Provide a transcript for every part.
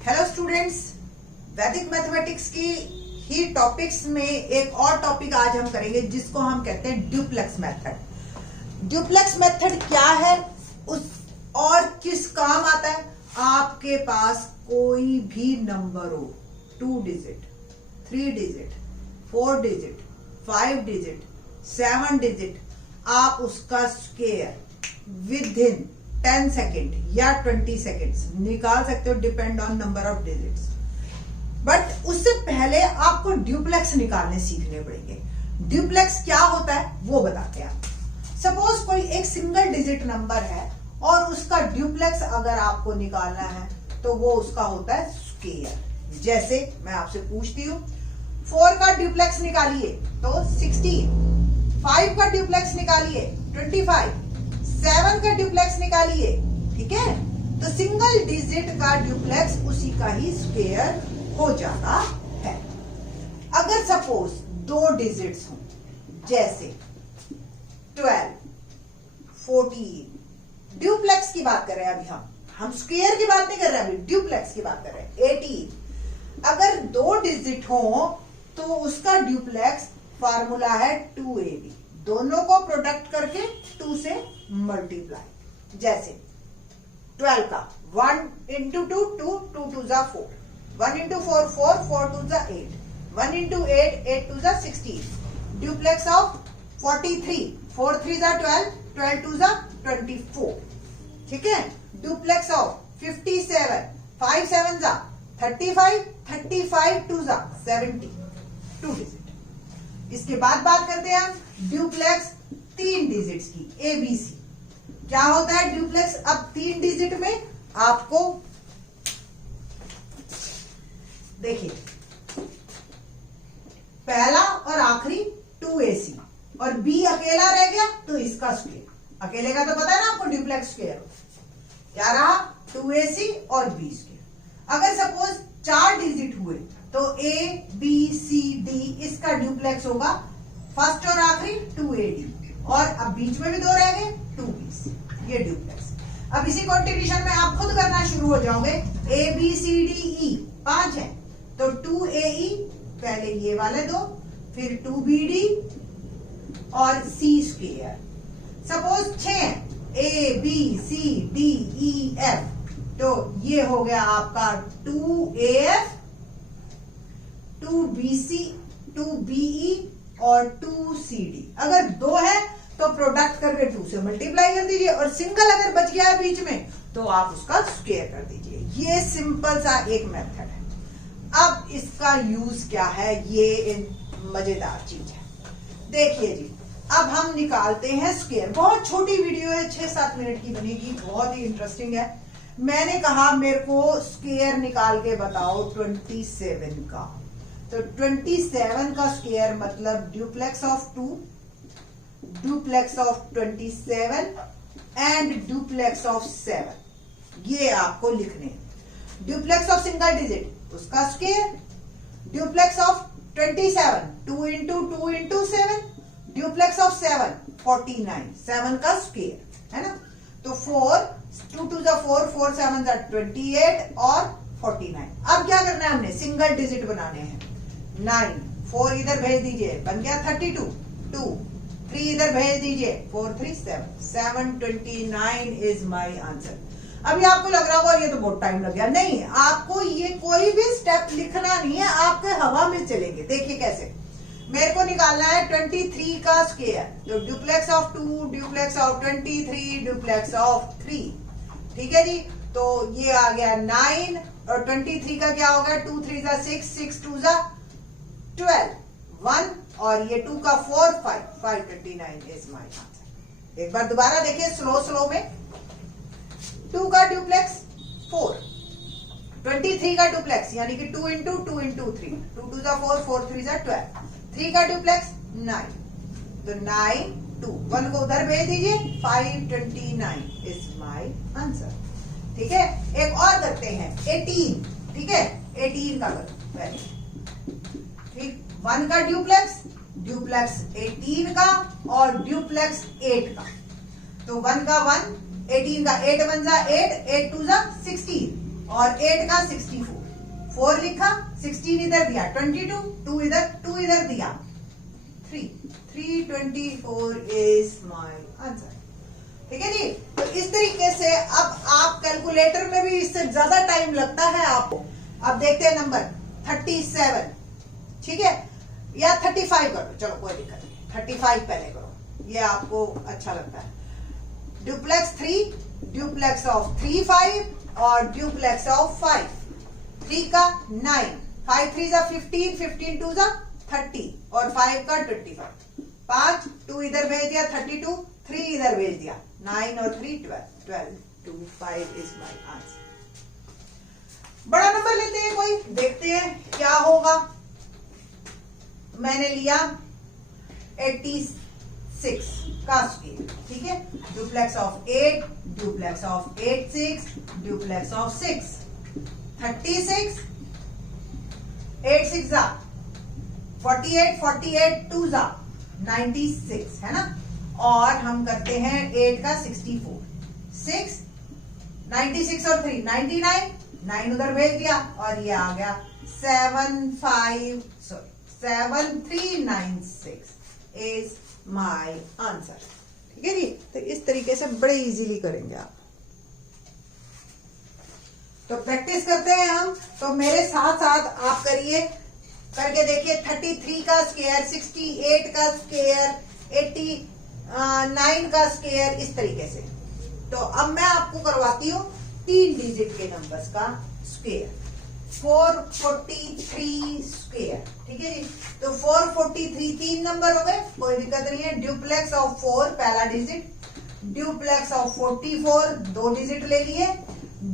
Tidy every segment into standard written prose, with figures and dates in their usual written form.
Hello students, वैदिक mathematics की ही topics में एक और टॉपिक आज हम करेंगे जिसको हम कहते हैं ड्यूप्लेक्स मेथड। ड्यूप्लेक्स मेथड क्या है उस और किस काम आता है? आपके पास कोई भी नंबर हो, 2 digit, 3 digit, 4 digit, 5 digit, 7 digit, आप उसका स्क्वायर विद इन 10 सेकेंड या 20 सेकेंड्स निकाल सकते हो, depend on number of digits. But उससे पहले आपको ड्यूप्लेक्स निकालने सीखने पड़ेंगे। ड्यूप्लेक्स क्या होता है वो बताते हैं। सपोज कोई एक सिंगल डिजिट नंबर है और उसका ड्यूप्लेक्स अगर आपको निकालना है तो वो उसका होता है स्क्वायर। जैसे मैं आपसे पूछती हूँ 4 का ड्यूप्लेक्स निकालिए तो 16, 5 का ड्यूप्लेक्स निकालिए 25, 7 का ड्यूप्लेक्स निकालिए, ठीक है। तो सिंगल डिजिट का ड्यूप्लेक्स उसी का ही स्क्वायर हो जाता है। अगर सपोज 2 डिजिट्स हों, जैसे 12, 14, ड्यूप्लेक्स की बात कर रहे हैं अभी हम स्क्वायर की बात नहीं कर रहे हैं, अभी ड्यूप्लेक्स की बात कर रहे हैं। 18 अगर 2 डिजिट हो तो उसका ड्यूप्लेक्स फार्मूला है 2ab, दोनों को प्रोडक्ट करके 2 से मल्टीप्लाई। जैसे 12 का 1 इंटू 2 2, 2 2 जा 4, 1 इंटू 4 4, 4 2 जा 8, 1 इंटू 8, 8 2 जा 16। ड्यूप्लेक्स ऑफ 43, 4 3 जा 12, 12 2 जा 24, ठीक है। ड्यूप्लेक्स ऑफ 57, 5 7 जा 35, 35 2 जा 70, 2 डिजिट। इसके बाद बात करते हैं हम ड्यूप्लेक्स 3 डिजिट्स की, एबीसी। क्या होता है ड्यूप्लेक्स अब 3 डिजिट में? आपको देखिए, पहला और आखिरी 2ac और b अकेला रह गया तो इसका स्क्वायर। अकेले का तो पता है ना आपको, ड्यूप्लेक्स स्क्वायर क्या रहा? 2ac और b स्क्वायर। अगर सपोज 4 डिजिट हुए तो a b c d, इसका ड्यूप्लेक्स होगा फर्स्ट और आखिरी 2ad और अब बीच में भी 2 रह गए 2bc, ये ड्यूप्लेक्स। अब इसी कॉन्टिन्यूशन में आप खुद करना शुरू हो जाओगे। a b c d e 5 है तो 2ae, पहले ये वाले 2, फिर 2bd और c स्क्वायर। सपोज 6 है, a b c d e f, तो ये हो गया आपका 2af, 2bc, 2be और 2cd। अगर 2 है तो प्रोडक्ट करके 2 से मल्टीप्लाई कर दीजिए और सिंगल अगर बच गया है बीच में तो आप उसका स्क्वायर कर दीजिए। ये सिंपल सा एक मेथड है। अब इसका यूज क्या है, ये मजेदार चीज है। देखिए जी, अब हम निकालते हैं स्क्वायर। बहुत छोटी वीडियो है, 6-7 मिनट की बनेगी, बहुत ही इंटरेस्टिंग है। मैंने कहा मेरे को स्क्वायर निकाल के बताओ 27 का, तो 27 का स्क्वायर मतलब duplex of 2, duplex of 27 and duplex of 7, ये आपको लिखने। ड्यूप्लेक्स ऑफ सिंगल डिजिट उसका square, duplex of 27 2 into 2 into 7, duplex of 7 49, 7 का स्क्वायर है ना। तो 4 2 2 जा 4, 4 7 जा 28 और 49। अब क्या करना है हमने? सिंगल डिजिट बनाने हैं। 9, 4 इधर भेज दीजिए, बन गया 32, 2 3 इधर भेज दीजिए, 4 3 7, 729 इज माई आंसर। अभी आपको लग रहा होगा ये तो बहुत टाइम लग गया। नहीं, आपको ये कोई भी स्टेप लिखना नहीं है, आपके हवा में चलेंगे। देखिए कैसे। मेरे को निकालना है 23 का स्क्वायर, तो duplex of 2, duplex of 23, duplex of 3, ठीक है जी। तो ये आ गया 9 और 23 का क्या होगा? 2 3 जा 6, 6 2 जा 12, 1 और ये 2 का 4 5, 529 इज माय आंसर। एक बार दोबारा देखिए स्लो में। 2 का ड्यूप्लेक्स 4, 23 का ड्यूप्लेक्स यानी कि 2 इंटू 2 इंटू 3, 2 2 जा 4, 4 3 जा 12, 3 का ड्यूप्लेक्स 9, तो 9 2, 1 को उधर भेज दीजिए, 529 इज माय आंसर, ठीक है। एक और करते हैं 18, ठीक है। 18 का करो, ठीक। 1 का ड्यूप्लेक्स, ड्यूप्लेक्स 18 का और ड्यूप्लेक्स 8 का, तो 1 का 1, 18 का 8 1 जा 8, 8 2 जा 16 और 8 का 64। 4 लिखा, 16 इधर दिया, 22, 2 इधर दिया, 324 इज माय आंसर। ठीक है जी। तो इस तरीके से अब आप कैलकुलेटर में भी इससे ज्यादा टाइम लगता है आपको। अब देखते हैं नंबर 37, ठीक है, या 35 करो, चलो कोई दिक्कत नहीं, 35 पहले करो, ये आपको अच्छा लगता है। ड्यूप्लेक्स 3, ड्यूप्लेक्स ऑफ 3 5 और ड्यूप्लेक्स ऑफ 5। 3 का 9, 5 3 जा 15, 15 2 जा 30 और 5 का 25। 5, 2 इधर भेज दिया 32, 3 इधर भेज दिया 9 और 3 12, 2 5 इज माय आंसर। बड़ा नंबर लेते हैं कोई, देखते हैं क्या होगा। मैंने लिया 86 का स्क्वायर, ठीक है, duplex of 8, duplex of 8 6, duplex of 6 36, 8 6 जा 48, 48 2 जा 96, है ना। और हम करते हैं 8 का 64, 6 96 और 3 99, 9 उधर भेज दिया और ये आ गया 7396 इज माय आंसर। ठीक है जी। तो इस तरीके से बड़े इजीली करेंगे आप। तो प्रैक्टिस करते हैं हम, तो मेरे साथ साथ आप करिए, करके देखिए। 33 का स्क्वायर, 68 का स्क्वायर, 89 का स्क्वायर, इस तरीके से। तो अब मैं आपको करवाती हूँ 3 डिजिट के नंबर्स का स्क्वायर। 443 स्क्वायर, ठीक है जी। तो 443 3 नंबर हो गए, कोई दिक्कत नहीं है। ड्यूप्लेक्स ऑफ 4 पहला डिजिट, ड्यूप्लेक्स ऑफ 44 2 डिजिट ले लिए,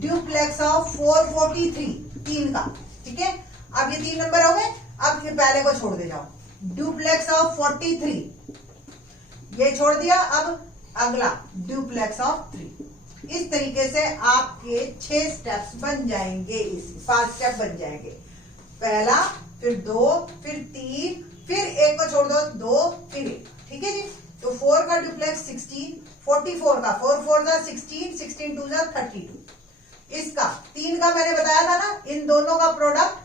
ड्यूप्लेक्स ऑफ 443 3 का, ठीक है। अब ये 3 नंबर हो गए। अब ये पहले को छोड़ दे जाओ, ड्यूप्लेक्स ऑफ 43 ये छोड़ दिया। अब अगला ड्यूप्लेक्स ऑफ 3। इस तरीके से आपके 6 स्टेप्स बन जाएंगे, 5 स्टेप बन जाएंगे। पहला, फिर 2, फिर 3, फिर एक को छोड़ दो 2, फिर 1, ठीक है जी। तो 4 का ड्यूप्लेक्स 16, 44 का 4 4 जा 16, 16 2 जा 32। इसका 3 का मैंने बताया था ना, इन दोनों का प्रोडक्ट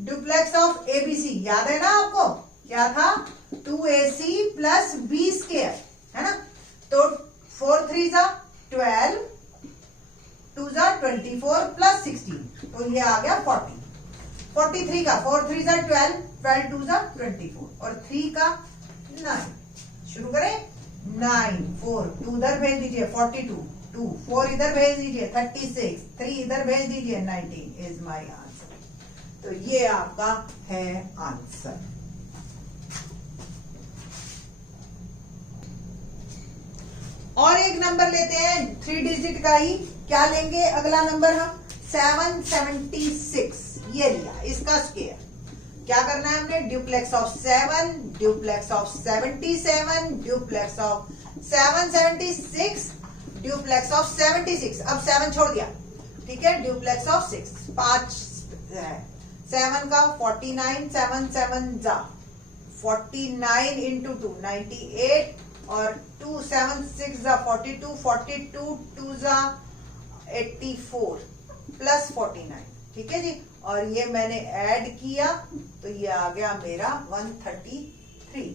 ड्यूप्लेक्स ऑफ एबीसी, याद है ना आपको, क्या था 2ac प्लस बी स्क्वायर, है ना। तो 4 3 जा 12, 2 जा 24 प्लस 16, तो ये आ गया 40। 43 का 4 3 जा 12, 12 2 जा 24 और 3 का 9। शुरू करें। 9 4 2 इधर भेज दीजिए 42, 2 4 इधर भेज दीजिए 36, 3 इधर भेज दीजिए 19 इज माय आंसर। तो ये आपका है आंसर। और एक नंबर लेते हैं 3 डिजिट का ही। क्या लेंगे अगला नंबर हम? 776, ये लिया, इसका स्क्वायर। क्या करना है हमने? Duplex of 7, duplex of 77, duplex of 776, duplex of 76। अब 7 छोड़ दिया, ठीक है। ड्यूप्लेक्स ऑफ 6, 5 है। 7 का 49, 7 7 जा 49 इंटू 2 98 और 2 7 6 जा 42, 42 2 जा 84 प्लस 49, ठीक है जी। और ये मैंने ऐड किया तो ये आ गया मेरा 133।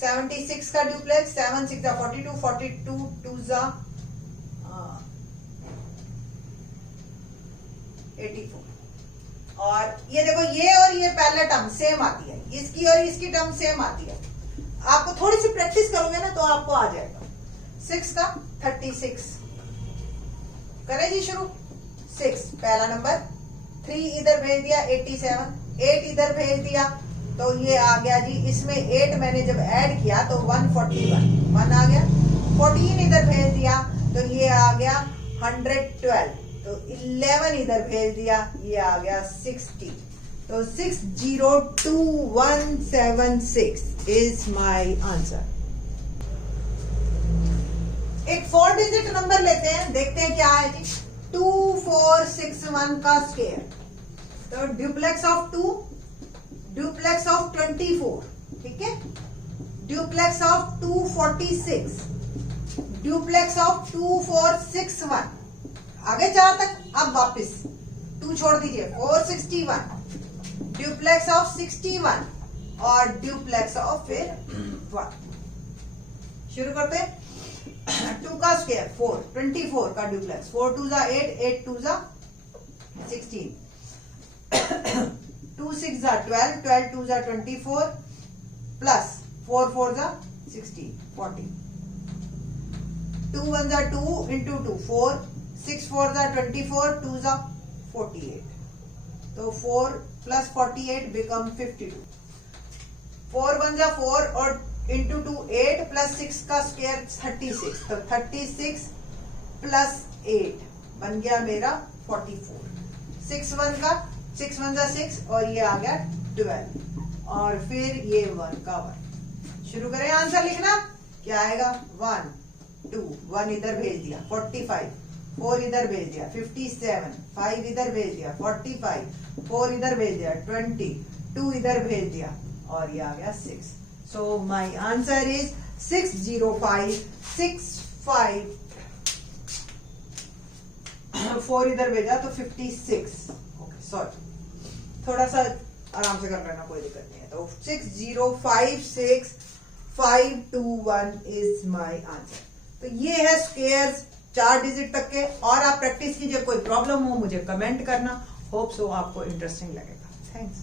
76 का ड्यूप्लेक्स 7 6 जा 42, 42 2 जा 84। और ये देखो, ये और ये पहले टर्म सेम आती है, इसकी और इसकी टर्म सेम आती है। आपको थोड़ी सी प्रैक्टिस करोगे ना तो आपको आ जाएगा। 6 का 36 करें जी शुरू। 6 पहला नंबर, 3 इधर भेज दिया 87, 8 इधर भेज दिया तो ये आ गया जी। इसमें 8 मैंने जब ऐड किया तो 141 1 आ गया। 14 इधर भेज दिया तो ये आ गया 112, तो 11 इधर भेज दिया, ये आ गया 60। तो 602176 इज माय आंसर। एक 4 डिजिट नंबर लेते हैं, देखते हैं क्या है जी। 2461 का स्क्वायर। तो ड्यूप्लेक्स ऑफ 2, ड्यूप्लेक्स ऑफ 24, ठीक है। Duplex of 246, duplex of 2461। आगे जहां तक, अब वापस 2 छोड़ दीजिए, 461, ड्यूप्लेक्स ऑफ 61 और ड्यूप्लेक्स ऑफ फिर 1। शुरू करते हैं। 2 का स्क्वायर 4, 24 का ड्यूप्लेक्स, 4 2 जा 8, 8 2 जा 16, 2 6 जा 12, 12 2 जा 24 प्लस 4 4 जा 16, 40, 2 1 जा 2 into 2 4, 6 4 जा 24, 2 जा 48, तो 4 plus 48 become 52, 4 1 जा 4 और into 2 8 plus 6 का स्क्वायर 36, तो 36 plus 8 बन गया मेरा 44, 6 1 का 6 1 जा 6 और ये आ गया 12 और फिर ये 1 का 1। शुरू करें आंसर लिखना। क्या आएगा? 1 2, 1 इधर भेज दिया 45, 4 इधर भेज दिया 57, 5 इधर भेज दिया 45, 4 इधर भेज दिया 20, 2 इधर भेज दिया और ये आ गया 6। So my answer is 60565। 4 इधर भेजा तो 56। ओके सॉरी, थोड़ा सा आराम से कर लेना, कोई दिक्कत नहीं है। तो 6056521 इज माय आंसर। तो ये है स्क्वायर्स 4 डिजिट तक के। और आप प्रैक्टिस कीजिए, कोई प्रॉब्लम हो मुझे कमेंट करना। होप सो आपको इंटरेस्टिंग लगेगा। थैंक्स।